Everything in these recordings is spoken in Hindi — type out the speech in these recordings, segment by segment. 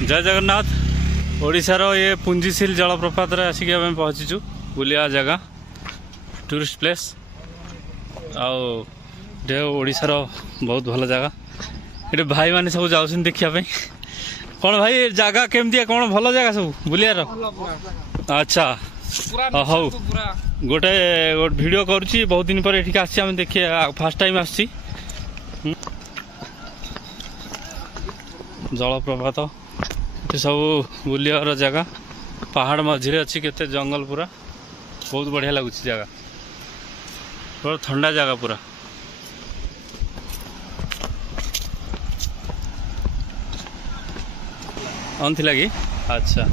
जय जगन्नाथ। ओडिशार ये पुंजीशिल जलप्रपात आसिक आम पहुँचीचु बुलिया जगह टूरिस्ट प्लेस आशार बहुत भल जगह। ये भाई माने सब जाऊँ देखापी कौन भाई जगह केमती कौन भल जगह सब बुलियार। अच्छा हौ गोटे वीडियो करुच्ची बहुत दिन पर ये आम देखिए फास्ट टाइम आसी जलप्रपात सब बुलियार जगह पहाड़ मझे अच्छी केते जंगल पूरा बहुत बढ़िया लगुच जगह पूरा ठंडा जगह पूरा। ऑन थी लगी अच्छा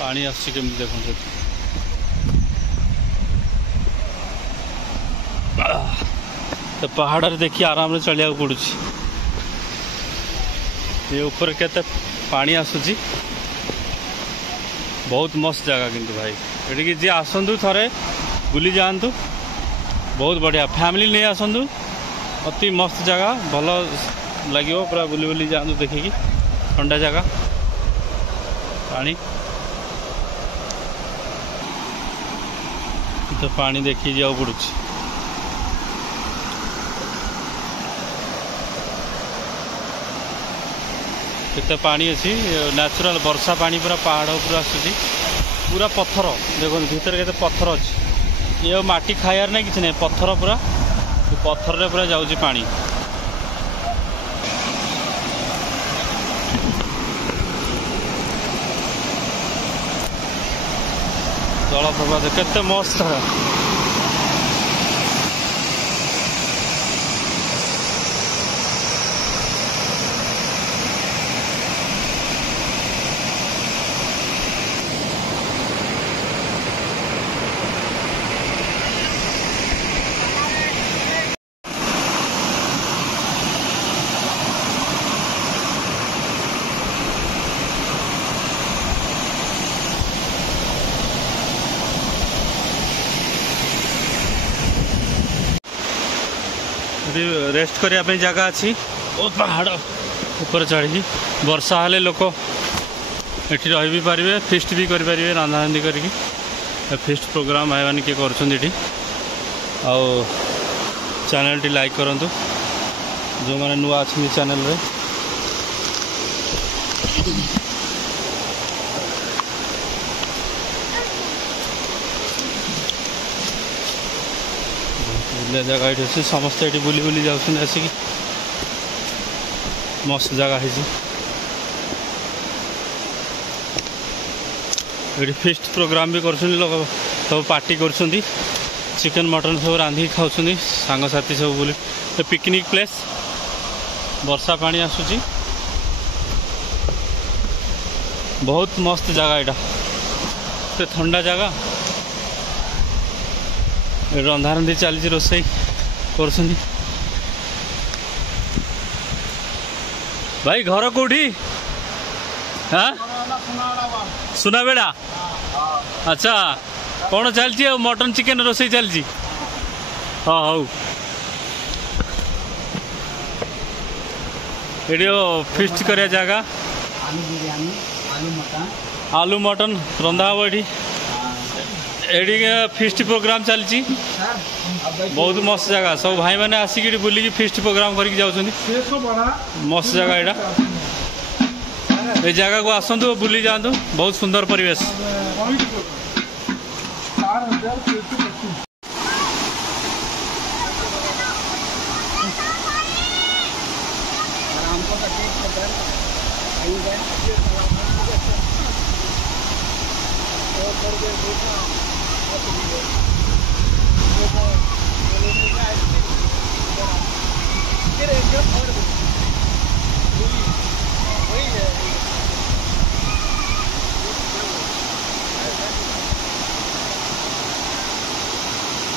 पानी आसी केमी देखो तो पहाड़ देखिए आराम से चलिया पड़ू ये ऊपर केते पानी आसूची बहुत मस्त जगह किंतु भाई ये जी आसतु थे बुली जातु बहुत बढ़िया फैमिली नहीं आसतु अति मस्त जगह भल लगे पूरा बुली बुली जातु देखिकी ठंडा जगह पानी तो पानी देखी जा पड़ू केते पानी अच्छी नेचुरल वर्षा पानी पूरा पहाड़ पूरा आसूची पूरा पत्थर देखो भीतर केते पत्थर अच्छी ये माटी खायार ना किसी नहीं पत्थर पूरा पत्थर रे पूरा जाऊँगी पानी। जलप्रपात केते मस्त है। रेस्ट करने जगह अच्छी बहुत पहाड़ ऊपर चढ़ी वर्षा हेले लोक ये रही भी पारे फिस्ट भी करें रांधारांधि करके फिस्ट प्रोग्राम भाई मैंने किए कर चैनल टी लाइक करूँ जो मैंने नुआ अच्छी चैनल रे जगह ये अच्छे समस्त ये बुली बुली जाऊँ आसिक मस्त जगह है ये फिस्ट प्रोग्राम भी कर सब पार्टी कर चिकन मटन सब रांधिक खाऊँ सांगसाथी सब बुली पिकनिक प्लेस वर्षा पानी आसूची बहुत मस्त जगह यहाँ ठंडा जगह रंधारंधि चली रोसई कर भाई घर कौटी हाँ सुनाबेड़ा अच्छा कौन चलती मटन चिकेन रोसई चलती हाँ हौ ये फिस्ट करिया जगह आलू मटन रंधा हम ये फिस्ट प्रोग्राम चलती बहुत मस्त जगह सब भाई मैंने आसिक बुलिकी फिस्ट प्रोग्राम करके जाऊँ मस्त जगह ये जगह को आसतु बुली जातु बहुत सुंदर परिवेश।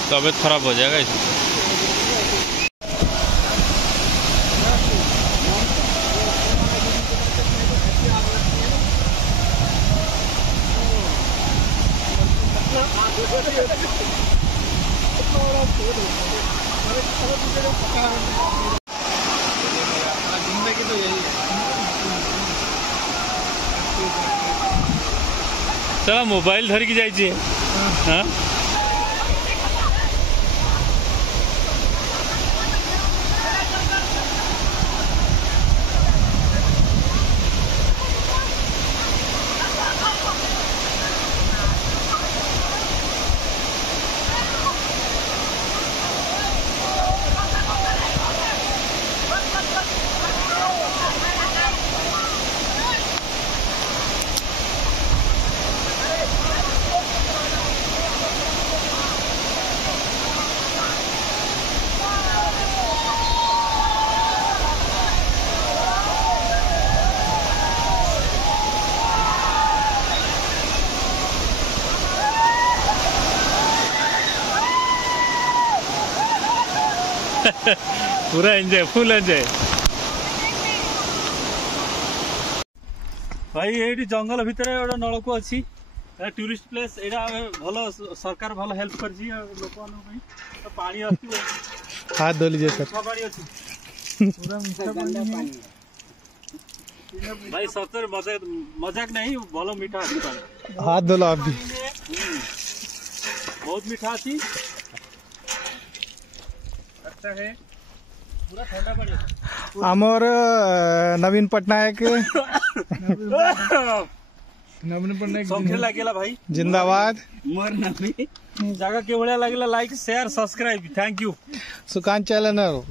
तबीयत खराब हो जाएगा इसमें। जिंदगी तो चला मोबाइल धरिकी जाइए। हाँ पूरा एंजॉय, फुल एंजॉय भाई। ये जंगल भितर गोटे नलकूप अच्छी, टूरिस्ट प्लेस। एटा भल सरकार भल हेल्प कर लोक पानी हाथ धो लीजिए सर। पानी अच्छी पूरा मीठा पानी भाई, सतर मजाक नहीं, भल मीठा अच्छी पानी। हाथ धो लो आप भी। बहुत मीठा अच्छी, अच्छा है, पूरा ठंडा पानी। आमर नवीन पटनायक संख्या लागेला भाई, जिंदाबाद। मोर नवीन जगह के भलिया लागेला। Like share subscribe, thank you. Sukant channel.